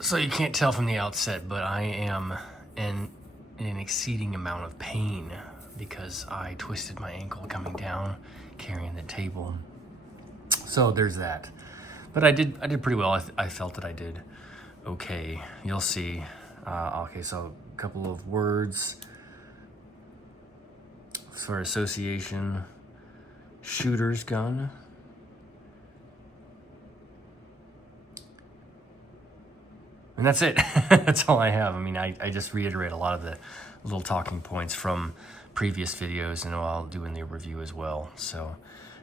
So you can't tell from the outset, but I am in an exceeding amount of pain because I twisted my ankle coming down, carrying the table. So there's that. But I did pretty well. I felt that I did okay. You'll see. Okay, so a couple of words for association. Shooter's gun. And that's it. That's all I have. I mean, I just reiterate a lot of the little talking points from previous videos, and I'll do in the review as well. So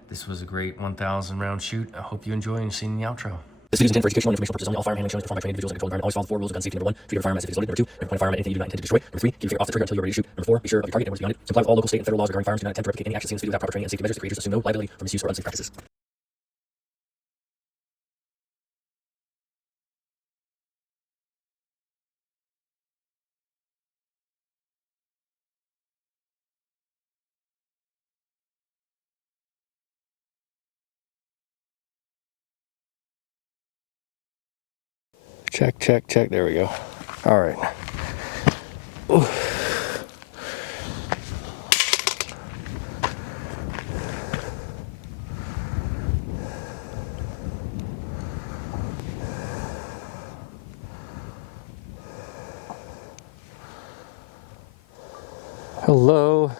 this was a great 1,000 round shoot. I hope you enjoy and see you in the outro. This video is intended for educational and informational purposes only. All firearm handling shown is performed by trained individuals and controlled environment. Always follow the 4 rules of gun safety. Number 1, treat your firearm as if it's loaded. Number 2, never point a firearm at anything you do not intend to destroy. Number 3, keep your finger off the trigger until you're ready to shoot. Number 4, be sure of your target and where it's beyond it. Comply with all local, state, and federal laws regarding firearms. Do not attempt to replicate any action scenes without proper training and safety measures. The creators assume no liability for misuse or unsafe practices. Check, check, check. There we go. All right. Ooh. Hello,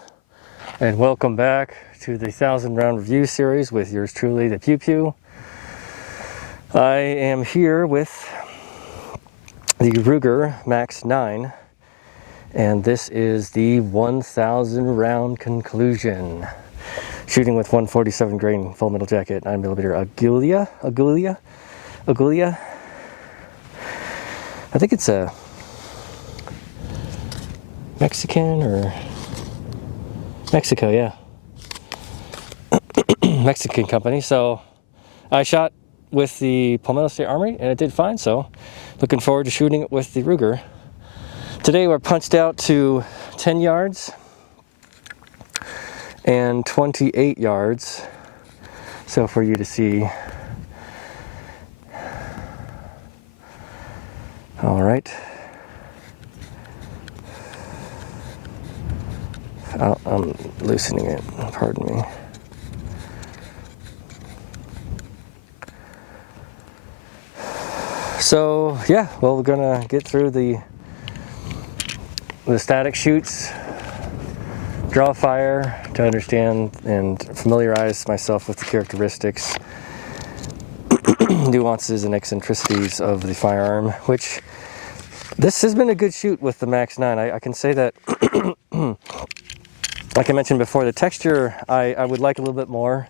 and welcome back to the 1,000 round review series with yours truly, the Pew Pew. I am here with the Ruger Max-9, and this is the 1,000 round conclusion. Shooting with 147 grain full metal jacket, 9mm Agulia. I think it's a Mexican or Mexico, yeah. Mexican company. So I shot with the Palmetto State Armory and it did fine, so looking forward to shooting it with the Ruger. Today we're punched out to 10 yards and 28 yards. So for you to see. All right. I'm loosening it, pardon me. So yeah, well, we're gonna get through the static shoots, draw fire to understand and familiarize myself with the characteristics, nuances and eccentricities of the firearm, which this has been a good shoot with the Max-9. I can say that, like I mentioned before, the texture I would like a little bit more.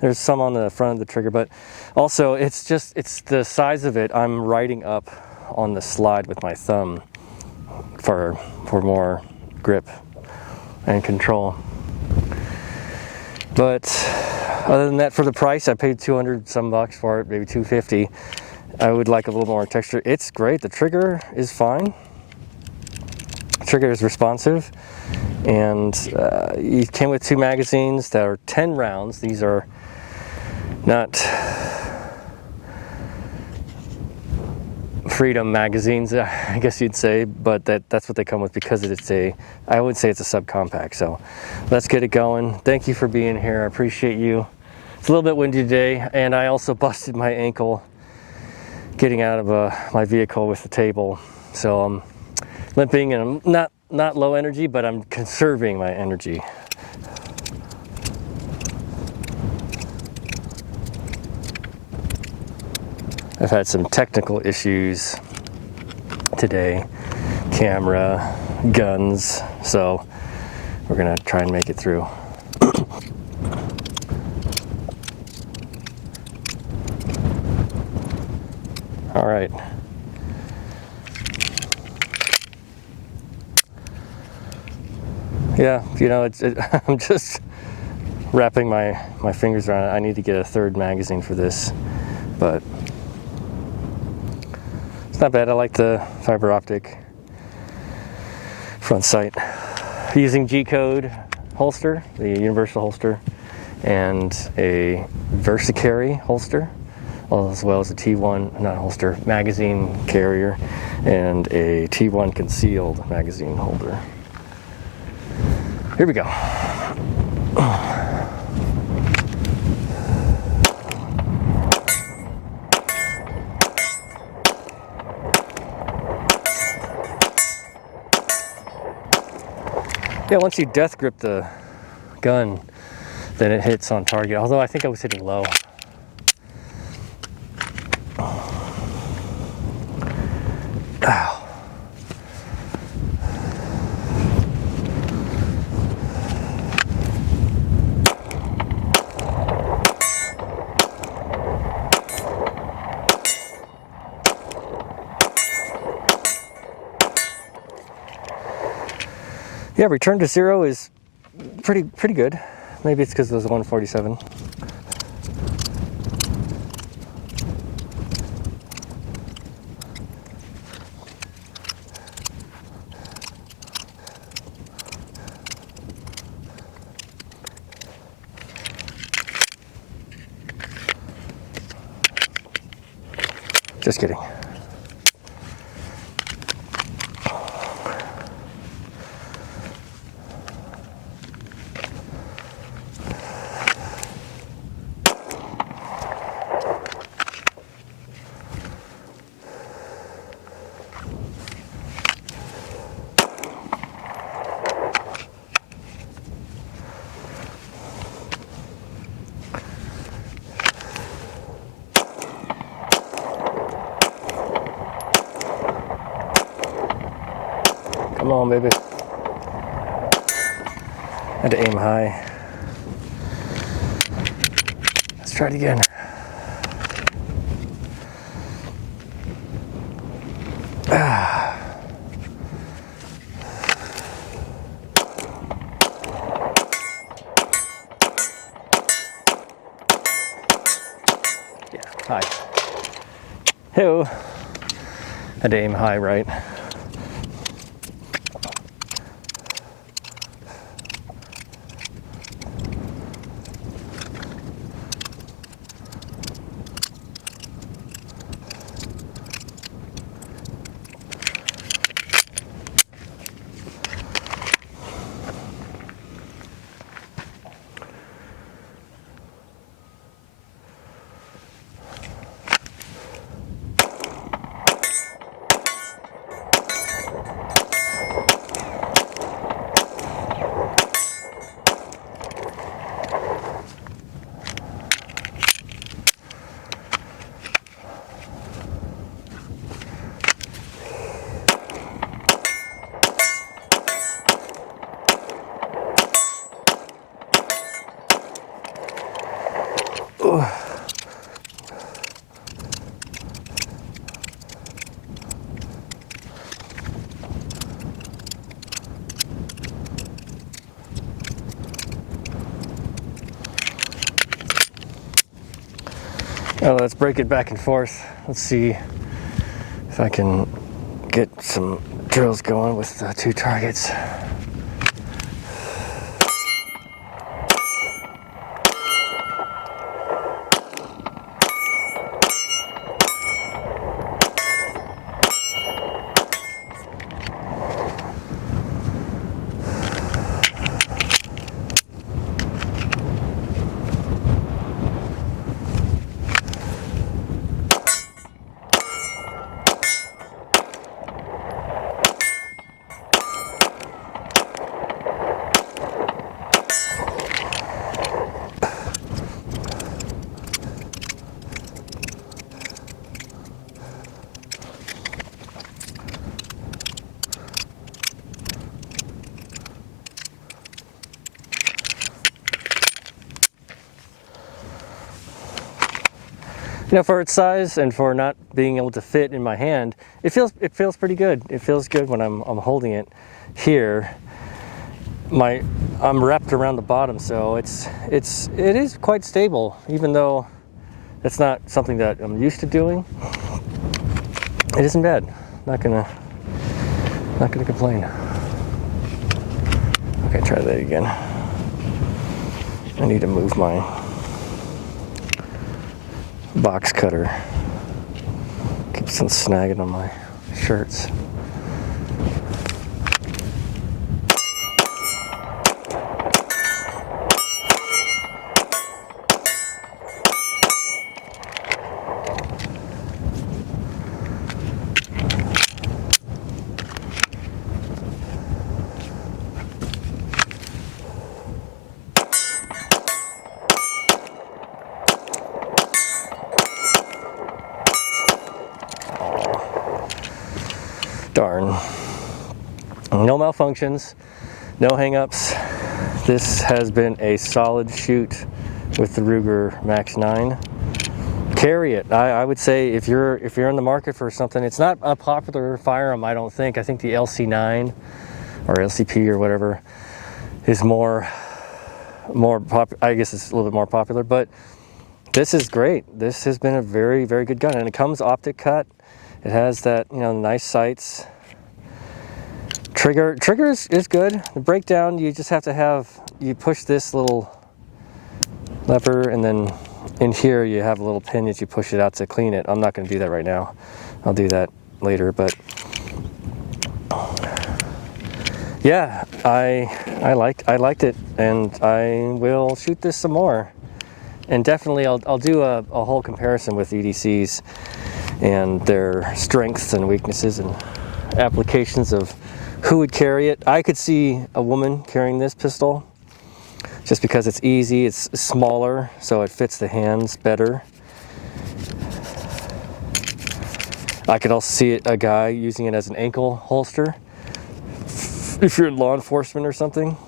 There's some on the front of the trigger, but also it's the size of it. I'm riding up on the slide with my thumb for more grip and control. But other than that, for the price, I paid 200 some bucks for it, maybe 250. I would like a little more texture. It's great. The trigger is fine. The trigger is responsive, and it came with 2 magazines that are 10 rounds. These are not freedom magazines, I guess you'd say, but that's what they come with because I would say it's a subcompact. So let's get it going. Thank you for being here. I appreciate you. It's a little bit windy today, and I also busted my ankle getting out of my vehicle with the table. So I'm limping, and I'm not low energy, but I'm conserving my energy. I've had some technical issues today, camera, guns, so we're gonna try and make it through. All right. Yeah, you know, I'm just wrapping my fingers around it. I need to get a 3rd magazine for this, but it's not bad. I like the fiber optic front sight. Using G-code holster, the universal holster, and a VersaCarry holster. as well as a T1, not holster, magazine carrier, and a T1 concealed magazine holder. Here we go. Yeah, once you death grip the gun, then it hits on target. Although I think I was hitting low. Ow. Yeah, return to zero is pretty good. Maybe it's because it was 147. Just kidding. Come on, baby. Had to aim high. Let's try it again. Ah. Yeah, high. Hey-oh. Had to aim high, right? Oh, let's break it back and forth. Let's see if I can get some drills going with the two targets. You know, for its size and for not being able to fit in my hand, it feels pretty good. It feels good when I'm holding it here. I'm wrapped around the bottom, so it is quite stable, even though it's not something that I'm used to doing. It isn't bad. Not gonna complain. Okay, try that again. I need to move my box cutter. Keeps on snagging on my shirts. Darn. No malfunctions, no hangups. This has been a solid shoot with the Ruger Max-9. Carry it. I would say if you're in the market for something, it's not a popular firearm, I don't think. I think the LC9 or LCP or whatever is more popular. I guess it's a little bit more popular, but this is great. This has been a very, very good gun, and it comes optic cut. It has that, nice sights. Trigger is good. The breakdown, you just have to you push this little lever, and then in here you have a little pin that you push it out to clean it. I'm not going to do that right now. I'll do that later, but yeah, I liked it, and I will shoot this some more. And definitely I'll do a whole comparison with EDCs and their strengths and weaknesses and applications of who would carry it. I could see a woman carrying this pistol just because it's easy, it's smaller, so it fits the hands better. I could also see a guy using it as an ankle holster if you're in law enforcement or something.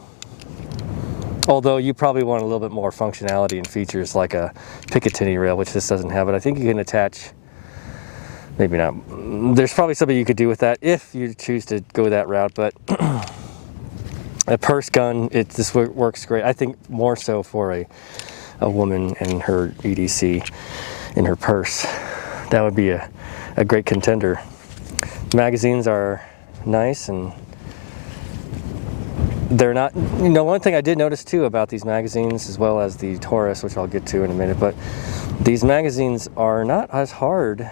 Although you probably want a little bit more functionality and features like a Picatinny rail, which this doesn't have, but I think you can attach. Maybe not. There's probably something you could do with that if you choose to go that route, but a purse gun, this works great. I think more so for a woman and her EDC in her purse. That would be a great contender. Magazines are nice, and they're not, one thing I did notice too about these magazines, as well as the Taurus, which I'll get to in a minute, but these magazines are not as hard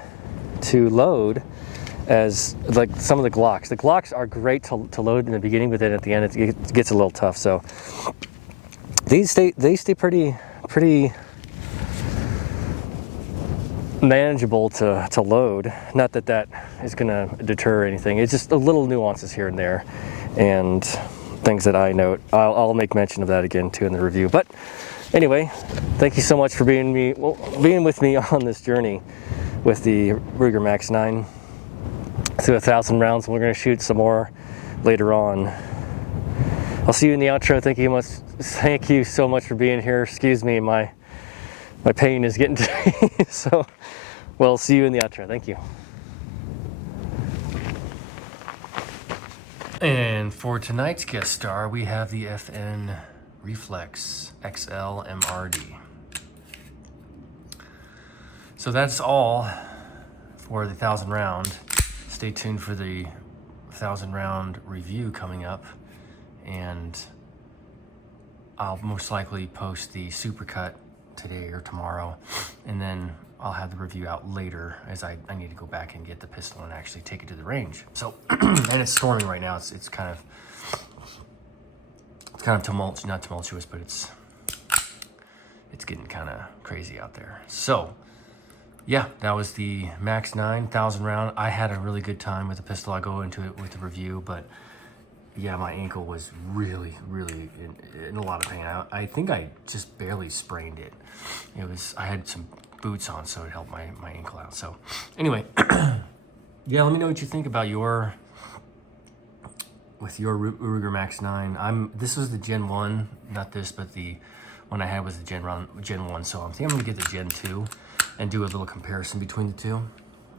to load as like some of the Glocks. The Glocks are great to load in the beginning, but then at the end it gets a little tough. So they stay pretty manageable to load. Not that is going to deter anything. It's just a little nuances here and there, and things that I note. I'll make mention of that again too in the review. But anyway, thank you so much for being with me on this journey with the Ruger Max-9 through 1,000 rounds. We're going to shoot some more later on. I'll see you in the outro. Thank you so much for being here. Excuse me, my pain is getting to me. So we'll see you in the outro. Thank you. And for tonight's guest star, we have the FN Reflex XL MRD. So that's all for the 1,000 round. Stay tuned for the 1,000 round review coming up, and I'll most likely post the SuperCut today or tomorrow, and then I'll have the review out later, as I need to go back and get the pistol and actually take it to the range. So, and it's storming right now. It's kind of not tumultuous, but it's getting kind of crazy out there. So yeah, that was the Max-9 1,000 round. I had a really good time with the pistol. I'll go into it with the review, but yeah, my ankle was really in a lot of pain. I think I just barely sprained it. I had some boots on, so it helped my ankle out. So anyway, yeah, let me know what you think about your Ruger Max-9. This was the Gen 1, not this, but the one I had was the Gen 1, so I think I'm gonna get the Gen 2 and do a little comparison between the two.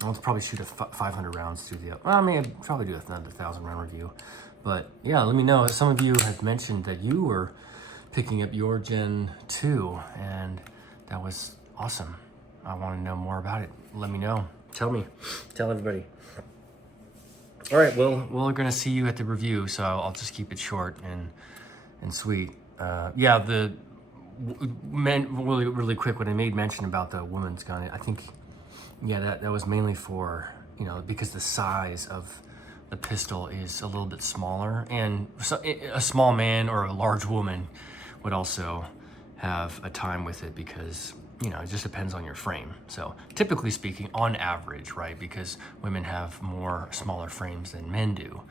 I'll probably shoot 500 rounds through I'd probably do another 1,000 round review. But yeah, let me know. Some of you have mentioned that you were picking up your Gen 2, and that was awesome. I want to know more about it. Let me know. Tell everybody. All right, well, we're gonna see you at the review, so I'll just keep it short and sweet. Yeah, really quick, when I made mention about the woman's gun, I think, yeah, that was mainly for, you know, because the size of the pistol is a little bit smaller, and so a small man or a large woman would also have a time with it, because, you know, it just depends on your frame. So typically speaking, on average, right, because women have more smaller frames than men do.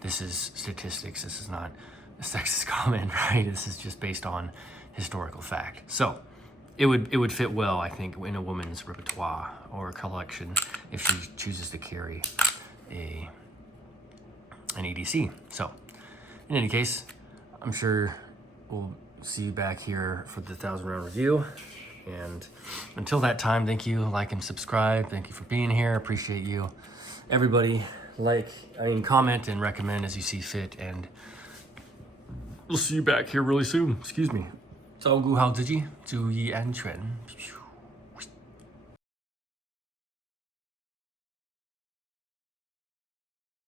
This is statistics. This is not a sexist comment, right? This is just based on historical fact. So it would fit well, I think, in a woman's repertoire or collection if she chooses to carry an EDC. So in any case, I'm sure we'll see you back here for the 1,000 round review. And until that time, thank you, like and subscribe. Thank you for being here. Appreciate you. Everybody, comment and recommend as you see fit. And we'll see you back here really soon. Excuse me. 照顾好自己，注意安全。